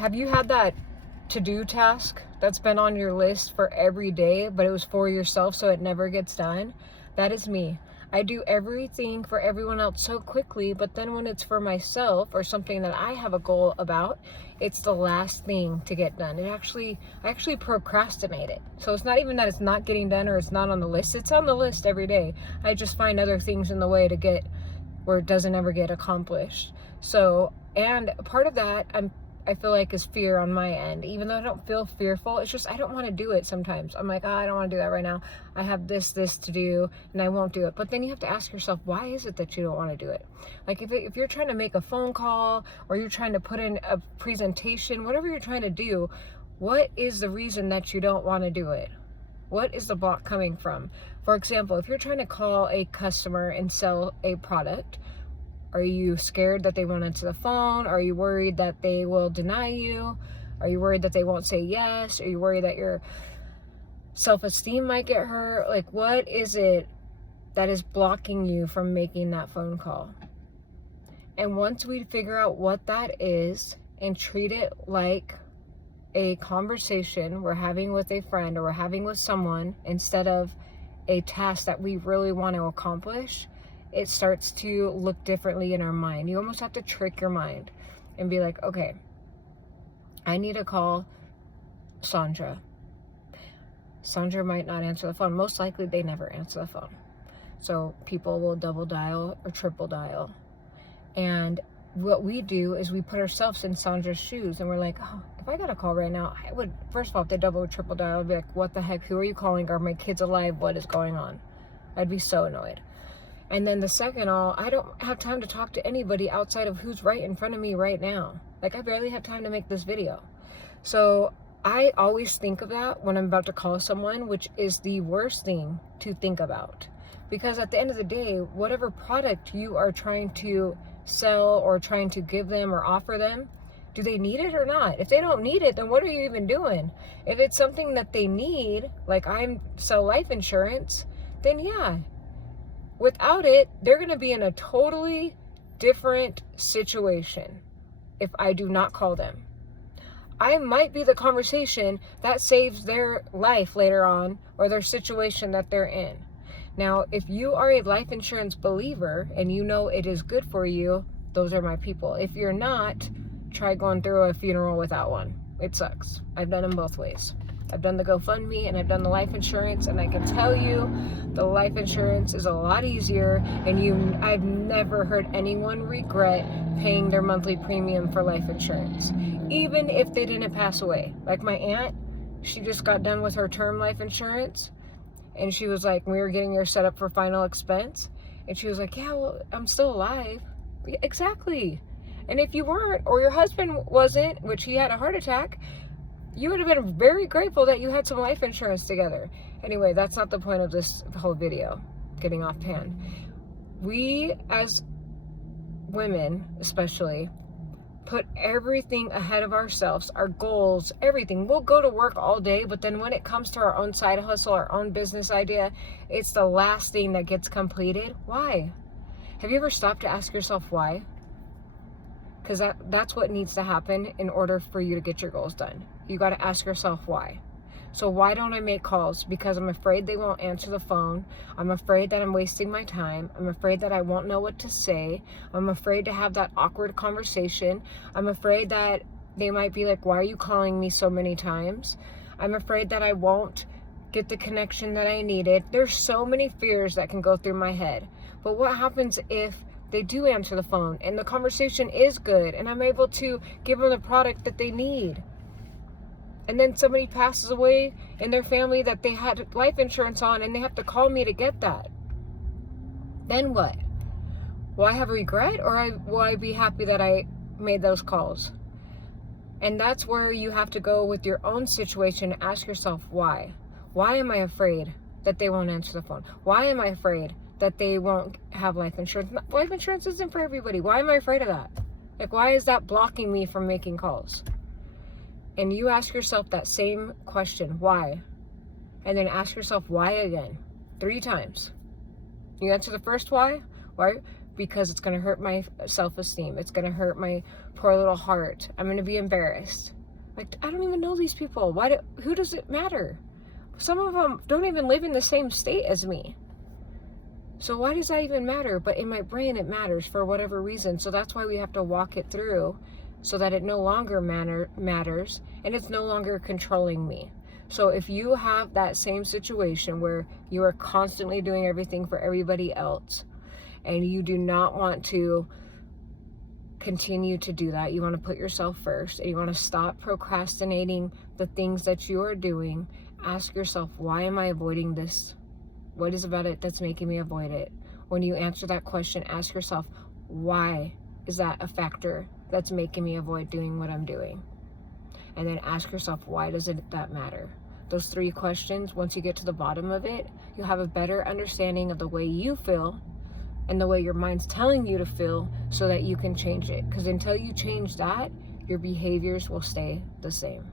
Have you had that to-do task that's been on your list for every day, but it was for yourself, so it never gets done? That is me. I do everything for everyone else so quickly, but then when it's for myself or something that I have a goal about, it's the last thing to get done. I actually procrastinate it. So it's not even that it's not getting done or it's not on the list. It's on the list every day. I just find other things in the way to get where it doesn't ever get accomplished. So, and part of that, I feel like is fear on my end. Even though I don't feel fearful, it's just I don't want to do it sometimes. I'm like, I don't want to do that right now. I have this to do, and I won't do it. But then you have to ask yourself, why is it that you don't want to do it? Like if you're trying to make a phone call or you're trying to put in a presentation, whatever you're trying to do, what is the reason that you don't want to do it? What is the block coming from? For example, if you're trying to call a customer and sell a product, are you scared that they won't answer the phone? Are you worried that they will deny you? Are you worried that they won't say yes? Are you worried that your self-esteem might get hurt? Like, what is it that is blocking you from making that phone call? And once we figure out what that is and treat it like a conversation we're having with a friend or we're having with someone instead of a task that we really want to accomplish, it starts to look differently in our mind. You almost have to trick your mind and be like, okay, I need to call Sandra. Sandra might not answer the phone. Most likely they never answer the phone. So people will double dial or triple dial. And what we do is we put ourselves in Sandra's shoes and we're like, oh, if I got a call right now, I would, first of all, if they double or triple dial, I'd be like, what the heck? Who are you calling? Are my kids alive? What is going on? I'd be so annoyed. And then the second I don't have time to talk to anybody outside of who's right in front of me right now. Like, I barely have time to make this video. So I always think of that when I'm about to call someone, which is the worst thing to think about. Because at the end of the day, whatever product you are trying to sell or trying to give them or offer them, do they need it or not? If they don't need it, then what are you even doing? If it's something that they need, like I sell life insurance, then yeah. Without it, they're going to be in a totally different situation if I do not call them. I might be the conversation that saves their life later on or their situation that they're in. Now, if you are a life insurance believer and you know it is good for you, those are my people. If you're not, try going through a funeral without one. It sucks. I've done them both ways. I've done the GoFundMe and I've done the life insurance, and I can tell you the life insurance is a lot easier, and I've never heard anyone regret paying their monthly premium for life insurance, even if they didn't pass away. Like my aunt, she just got done with her term life insurance, and she was like, we were getting her set up for final expense, and she was like, yeah, well, I'm still alive. Yeah, exactly. And if you weren't, or your husband wasn't, which he had a heart attack, you would have been very grateful that you had some life insurance together. Anyway, that's not the point of this whole video, getting off hand. We, as women especially, put everything ahead of ourselves, our goals, everything. We'll go to work all day, but then when it comes to our own side hustle, our own business idea, it's the last thing that gets completed. Why? Have you ever stopped to ask yourself why? Because that's what needs to happen in order for you to get your goals done. You got to ask yourself why. So why don't I make calls? Because I'm afraid they won't answer the phone. I'm afraid that I'm wasting my time. I'm afraid that I won't know what to say. I'm afraid to have that awkward conversation. I'm afraid that they might be like, why are you calling me so many times? I'm afraid that I won't get the connection that I needed. There's so many fears that can go through my head. But what happens if they do answer the phone and the conversation is good and I'm able to give them the product that they need? And then somebody passes away in their family that they had life insurance on and they have to call me to get that. Then what? Will I have regret, or will I be happy that I made those calls? And that's where you have to go with your own situation and ask yourself why. Why am I afraid that they won't answer the phone? Why am I afraid that they won't have life insurance? Life insurance isn't for everybody. Why am I afraid of that? Like, why is that blocking me from making calls? And you ask yourself that same question, why? And then ask yourself why again, 3 times. You answer the first why? because it's going to hurt my self-esteem. It's going to hurt my poor little heart. I'm going to be embarrassed. Like, I don't even know these people. Who does it matter? Some of them don't even live in the same state as me. So why does that even matter? But in my brain, it matters for whatever reason. So that's why we have to walk it through so that it no longer matters and it's no longer controlling me. So if you have that same situation where you are constantly doing everything for everybody else and you do not want to continue to do that, you want to put yourself first and you want to stop procrastinating the things that you are doing, ask yourself, why am I avoiding this? What is about it that's making me avoid it? When you answer that question, ask yourself, why is that a factor that's making me avoid doing what I'm doing? And then ask yourself, why does that matter? Those 3 questions, once you get to the bottom of it, you'll have a better understanding of the way you feel and the way your mind's telling you to feel so that you can change it. Because until you change that, your behaviors will stay the same.